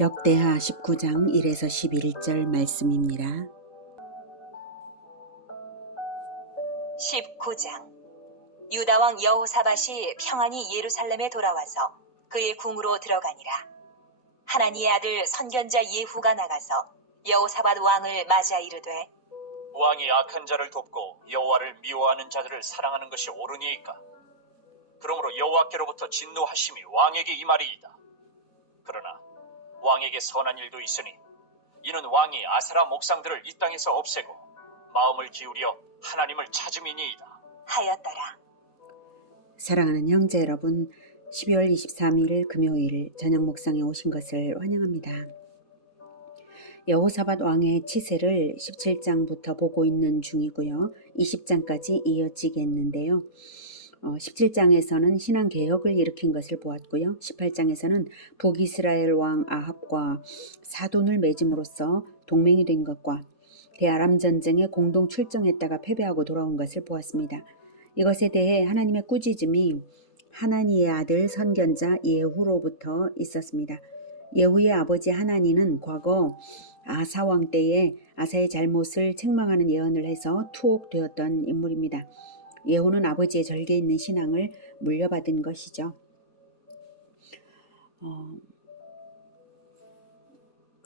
역대하 19장 1에서 11절 말씀입니다. 19장 유다왕 여호사밧이 평안히 예루살렘에 돌아와서 그의 궁으로 들어가니라. 하나니의 아들 선견자 예후가 나가서 여호사밧 왕을 맞아 이르되, 왕이 악한 자를 돕고 여호와를 미워하는 자들을 사랑하는 것이 옳으니이까? 그러므로 여호와께로부터 진노하심이 왕에게 임하리이다. 그러나 왕에게 선한 일도 있으니 이는 왕이 아세라 목상들을 이 땅에서 없애고 마음을 기울여 하나님을 찾음이니이다 하였더라. 사랑하는 형제 여러분, 12월 23일 금요일 저녁 목상에 오신 것을 환영합니다. 여호사밧 왕의 치세를 17장부터 보고 있는 중이고요. 20장까지 이어지겠는데요. 17장에서는 신앙개혁을 일으킨 것을 보았고요. 18장에서는 북이스라엘 왕 아합과 사돈을 맺음으로써 동맹이 된 것과 대아람 전쟁에 공동 출정했다가 패배하고 돌아온 것을 보았습니다. 이것에 대해 하나님의 꾸짖음이 하나니의 아들 선견자 예후로부터 있었습니다. 예후의 아버지 하나니는 과거 아사 왕 때에 아사의 잘못을 책망하는 예언을 해서 투옥되었던 인물입니다. 예후는 아버지의 절개 있는 신앙을 물려받은 것이죠.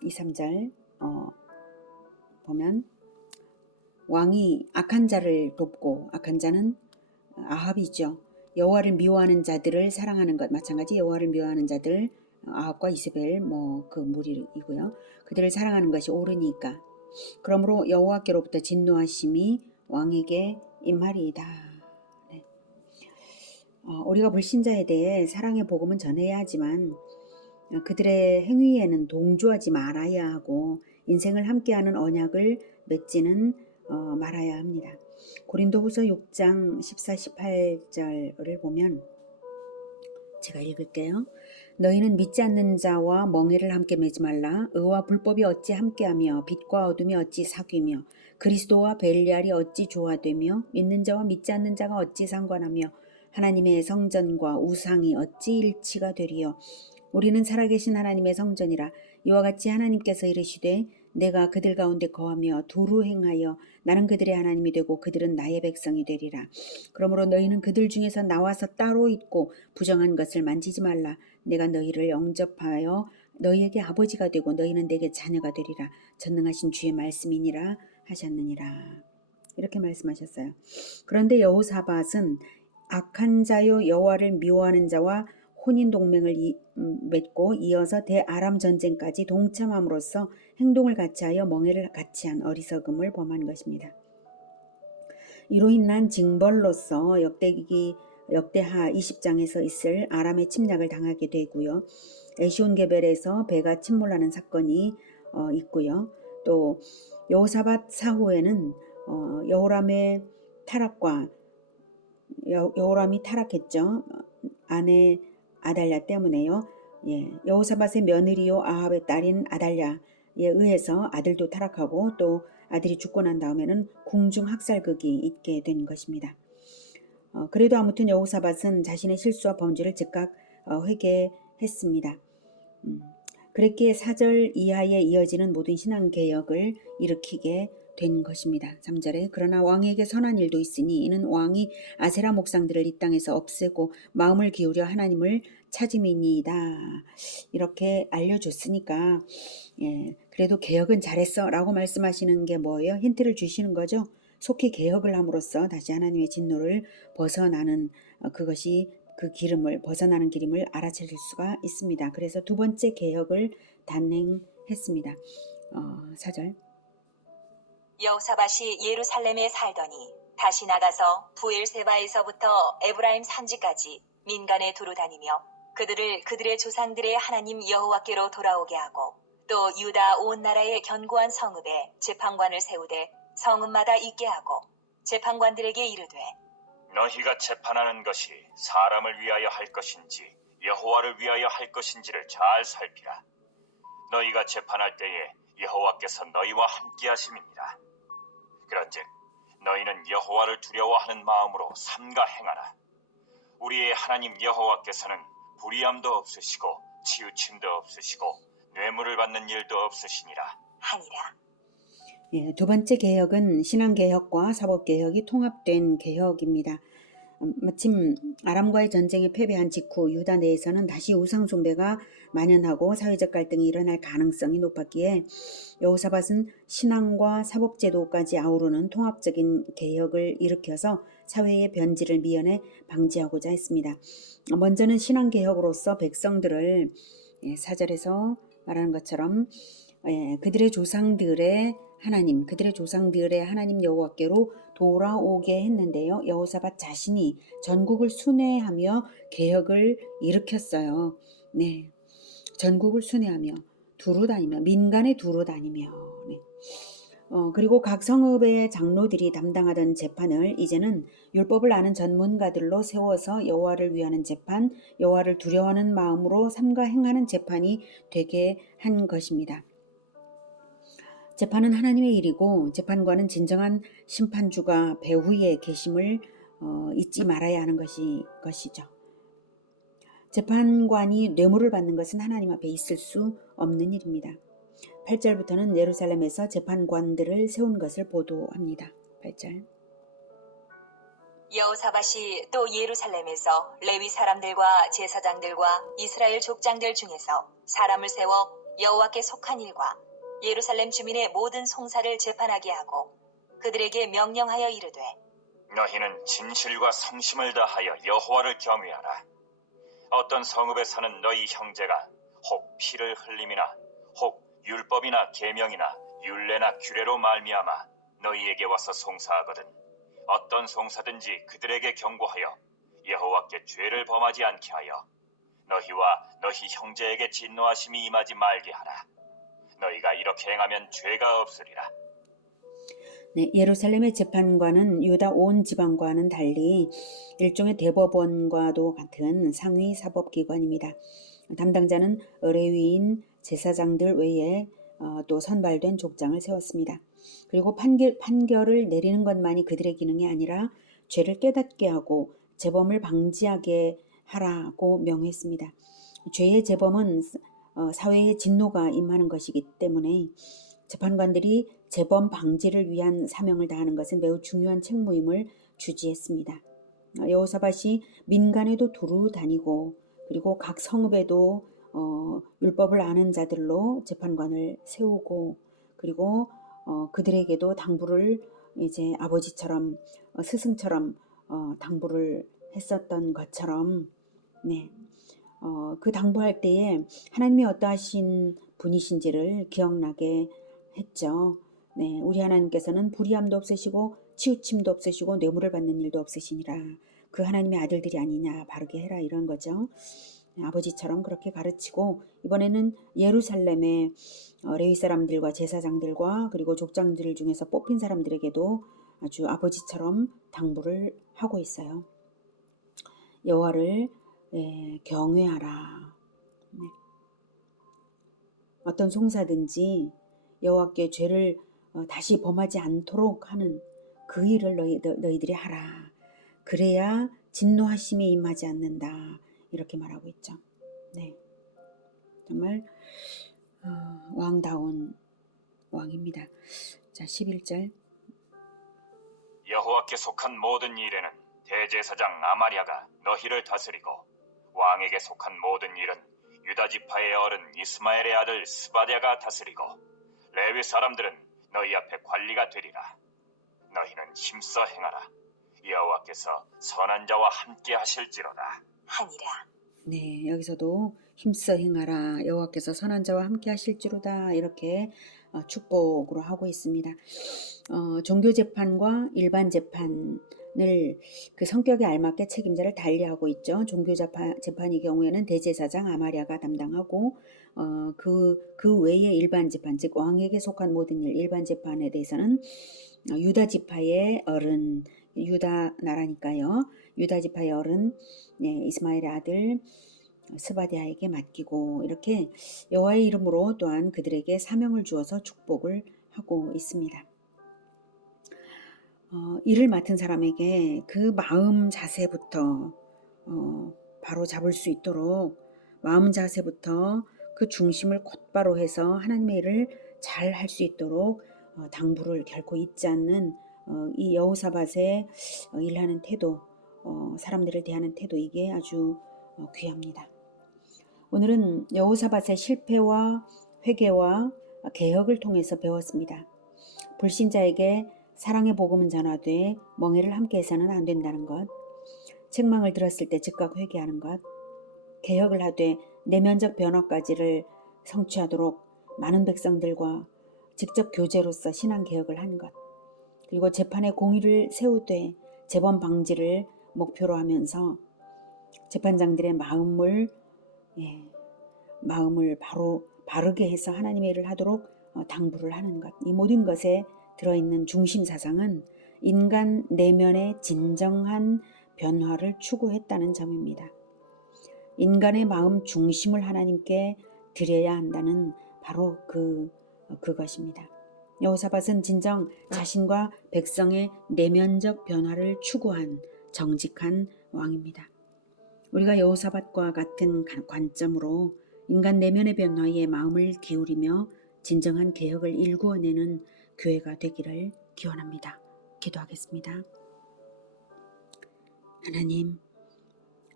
2, 3절 보면 왕이 악한 자를 돕고, 악한 자는 아합이죠. 여호와를 미워하는 자들을 사랑하는 것, 마찬가지 여호와를 미워하는 자들 아합과 이세벨 그 무리이고요. 그들을 사랑하는 것이 옳으니까. 그러므로 여호와께로부터 진노하심이 왕에게 임하리이다. 네. 우리가 불신자에 대해 사랑의 복음은 전해야 하지만 그들의 행위에는 동조하지 말아야 하고 인생을 함께하는 언약을 맺지는 말아야 합니다. 고린도후서 6장 14, 18절을 보면 제가 읽을게요. 너희는 믿지 않는 자와 멍에를 함께 매지 말라. 의와 불법이 어찌 함께하며 빛과 어둠이 어찌 사귀며 그리스도와 벨리알이 어찌 조화되며 믿는 자와 믿지 않는 자가 어찌 상관하며 하나님의 성전과 우상이 어찌 일치가 되리요. 우리는 살아계신 하나님의 성전이라. 이와 같이 하나님께서 이르시되 내가 그들 가운데 거하며 두루 행하여 나는 그들의 하나님이 되고 그들은 나의 백성이 되리라. 그러므로 너희는 그들 중에서 나와서 따로 있고 부정한 것을 만지지 말라. 내가 너희를 영접하여 너희에게 아버지가 되고 너희는 내게 자녀가 되리라. 전능하신 주의 말씀이니라 하셨느니라. 이렇게 말씀하셨어요. 그런데 여호사밧은 악한 자요 여호와를 미워하는 자와 혼인 동맹을 맺고 이어서 대아람 전쟁까지 동참함으로써 행동을 같이하여 멍에를 같이한 어리석음을 범한 것입니다. 이로 인한 징벌로서 역대하 20장에서 있을 아람의 침략을 당하게 되고요. 에시온게벨에서 배가 침몰하는 사건이 있고요. 또 여호사밧 사후에는 여호람이 타락했죠. 아내 아달랴 때문에요. 여호사밧의 며느리요 아합의 딸인 아달랴에 의해서 아들도 타락하고 또 아들이 죽고 난 다음에는 궁중 학살극이 있게 된 것입니다. 그래도 아무튼 여호사밧은 자신의 실수와 범죄를 즉각 회개했습니다. 그랬기에 4절 이하에 이어지는 모든 신앙개혁을 일으키게 된 것입니다. 3절에 그러나 왕에게 선한 일도 있으니 이는 왕이 아세라 목상들을 이 땅에서 없애고 마음을 기울여 하나님을 찾음이니이다. 이렇게 알려줬으니까 그래도 개혁은 잘했어 라고 말씀하시는 게 뭐예요? 힌트를 주시는 거죠. 속히 개혁을 함으로써 다시 하나님의 진노를 벗어나는 벗어나는 기름을 알아차릴 수가 있습니다. 그래서 두 번째 개혁을 단행했습니다. 4절 여호사밧이 예루살렘에 살더니 다시 나가서 부엘세바에서부터 에브라임 산지까지 민간에 두루 다니며 그들을 그들의 조상들의 하나님 여호와께로 돌아오게 하고 또 유다 온 나라의 견고한 성읍에 재판관을 세우되 성읍마다 있게 하고 재판관들에게 이르되 너희가 재판하는 것이 사람을 위하여 할 것인지 여호와를 위하여 할 것인지를 잘 살피라. 너희가 재판할 때에 여호와께서 너희와 함께 하심이니라. 그런즉 너희는 여호와를 두려워하는 마음으로 삼가 행하라. 우리의 하나님 여호와께서는 불의함도 없으시고 치우침도 없으시고 뇌물을 받는 일도 없으시니라 하니라. 예, 두 번째 개혁은 신앙개혁과 사법개혁이 통합된 개혁입니다. 마침 아람과의 전쟁에 패배한 직후 유다 내에서는 다시 우상숭배가 만연하고 사회적 갈등이 일어날 가능성이 높았기에 여호사밧은 신앙과 사법제도까지 아우르는 통합적인 개혁을 일으켜서 사회의 변질을 미연에 방지하고자 했습니다. 먼저는 신앙개혁으로서 백성들을 4절에서 말하는 것처럼 그들의 조상들의 하나님 여호와께로 돌아오게 했는데요. 여호사밧 자신이 전국을 순회하며 개혁을 일으켰어요. 네, 전국을 순회하며 민간에 두루 다니며. 네. 그리고 각 성읍의 장로들이 담당하던 재판을 이제는 율법을 아는 전문가들로 세워서 여호와를 위하는 재판, 여호와를 두려워하는 마음으로 삼가 행하는 재판이 되게 한 것입니다. 재판은 하나님의 일이고 재판관은 진정한 심판주가 배후에 계심을 잊지 말아야 하는 것이죠. 재판관이 뇌물을 받는 것은 하나님 앞에 있을 수 없는 일입니다. 8절부터는 예루살렘에서 재판관들을 세운 것을 보도합니다. 8절. 여호사밧이 또 예루살렘에서 레위 사람들과 제사장들과 이스라엘 족장들 중에서 사람을 세워 여호와께 속한 일과 예루살렘 주민의 모든 송사를 재판하게 하고 그들에게 명령하여 이르되 너희는 진실과 성심을 다하여 여호와를 경외하라. 어떤 성읍에 사는 너희 형제가 혹 피를 흘림이나 혹 율법이나 계명이나 율례나 규례로 말미암아 너희에게 와서 송사하거든 어떤 송사든지 그들에게 경고하여 여호와께 죄를 범하지 않게 하여 너희와 너희 형제에게 진노하심이 임하지 말게 하라. 너희가 이렇게 행하면 죄가 없으리라. 네, 예루살렘의 재판관은 유다 온 지방과는 달리 일종의 대법원과도 같은 상위 사법기관입니다. 담당자는 레위인 제사장들 외에 또 선발된 족장을 세웠습니다. 그리고 판결을 내리는 것만이 그들의 기능이 아니라 죄를 깨닫게 하고 재범을 방지하게 하라고 명했습니다. 죄의 재범은 사회에 진노가 임하는 것이기 때문에 재판관들이 재범 방지를 위한 사명을 다하는 것은 매우 중요한 책무임을 주지했습니다. 여호사밧이 민간에도 두루 다니고 그리고 각 성읍에도 율법을 아는 자들로 재판관을 세우고 그리고 그들에게도 당부를 이제 아버지처럼 스승처럼 당부를 했었던 것처럼 네. 그 당부할 때에 하나님이 어떠하신 분이신지를 기억나게 했죠. 네, 우리 하나님께서는 불의함도 없으시고 치우침도 없으시고 뇌물을 받는 일도 없으시니라. 그 하나님의 아들들이 아니냐 바르게 해라 이런 거죠. 아버지처럼 그렇게 가르치고 이번에는 예루살렘의 레위 사람들과 제사장들과 그리고 족장들 중에서 뽑힌 사람들에게도 아주 아버지처럼 당부를 하고 있어요. 여호와를 경외하라. 네. 어떤 송사든지 여호와께 죄를 다시 범하지 않도록 하는 그 일을 너희들이 하라. 그래야 진노하심이 임하지 않는다. 이렇게 말하고 있죠. 네, 정말 왕다운 왕입니다. 자, 11절. 여호와께 속한 모든 일에는 대제사장 아마랴가 너희를 다스리고 왕에게 속한 모든 일은 유다 지파의 어른 이스마엘의 아들 스바랴가 다스리고 레위 사람들은 너희 앞에 관리가 되리라. 너희는 힘써 행하라. 여호와께서 선한 자와 함께 하실지로다. 하니라. 네, 여기서도 힘써 행하라. 여호와께서 선한 자와 함께 하실지로다. 이렇게 축복으로 하고 있습니다. 종교 재판과 일반 재판을 그 성격에 알맞게 책임자를 달리하고 있죠. 종교 재판의 경우에는 대제사장 아마랴가 담당하고 그 외에 일반 재판, 즉 왕에게 속한 모든 일, 일반 재판에 대해서는 유다 지파의 어른, 유다 나라니까요. 유다 지파의 어른 이스마엘의 아들 스바랴에게 맡기고 이렇게 여호와의 이름으로 또한 그들에게 사명을 주어서 축복을 하고 있습니다. 일을 맡은 사람에게 그 마음 자세부터 바로 잡을 수 있도록 마음 자세부터 그 중심을 곧바로 해서 하나님의 일을 잘 할 수 있도록 당부를 결코 잊지 않는 이 여호사밧의 일하는 태도, 사람들을 대하는 태도, 이게 아주 귀합니다. 오늘은 여호사밧의 실패와 회개와 개혁을 통해서 배웠습니다. 불신자에게 사랑의 복음은 전하되 멍해를 함께 해서는 안 된다는 것, 책망을 들었을 때 즉각 회개하는 것, 개혁을 하되 내면적 변화까지를 성취하도록 많은 백성들과 직접 교제로서 신앙 개혁을 하는 것, 그리고 재판의 공의를 세우되 재범 방지를 목표로 하면서 재판장들의 마음을 바르게 해서 하나님의 일을 하도록 당부를 하는 것, 이 모든 것에 들어있는 중심 사상은 인간 내면의 진정한 변화를 추구했다는 점입니다. 인간의 마음 중심을 하나님께 드려야 한다는 바로 그것입니다. 여호사밧은 진정 자신과 백성의 내면적 변화를 추구한 정직한 왕입니다. 우리가 여호사밧과 같은 관점으로 인간 내면의 변화에 마음을 기울이며 진정한 개혁을 일구어내는 교회가 되기를 기원합니다. 기도하겠습니다.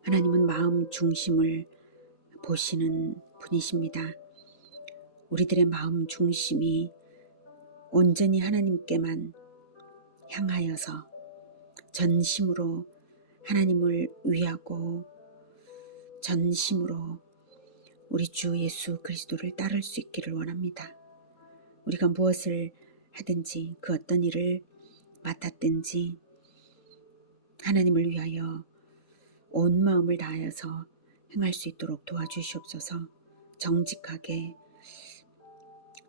하나님은 마음 중심을 보시는 분이십니다. 우리들의 마음 중심이 온전히 하나님께만 향하여서 전심으로 하나님을 위하고 전심으로 우리 주 예수 그리스도를 따를 수 있기를 원합니다. 우리가 무엇을 하든지 그 어떤 일을 맡았든지 하나님을 위하여 온 마음을 다하여서 행할 수 있도록 도와주시옵소서. 정직하게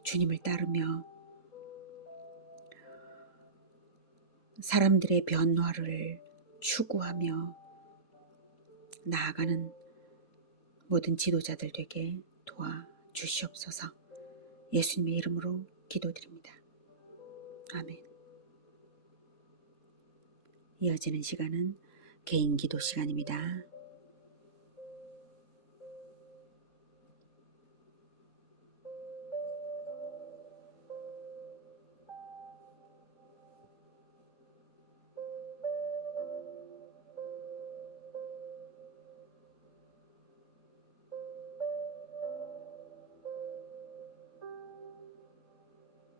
주님을 따르며 사람들의 변화를 추구하며 나아가는 모든 지도자들 되게 도와주시옵소서. 예수님의 이름으로 기도드립니다. 아멘. 이어지는 시간은 개인 기도 시간입니다.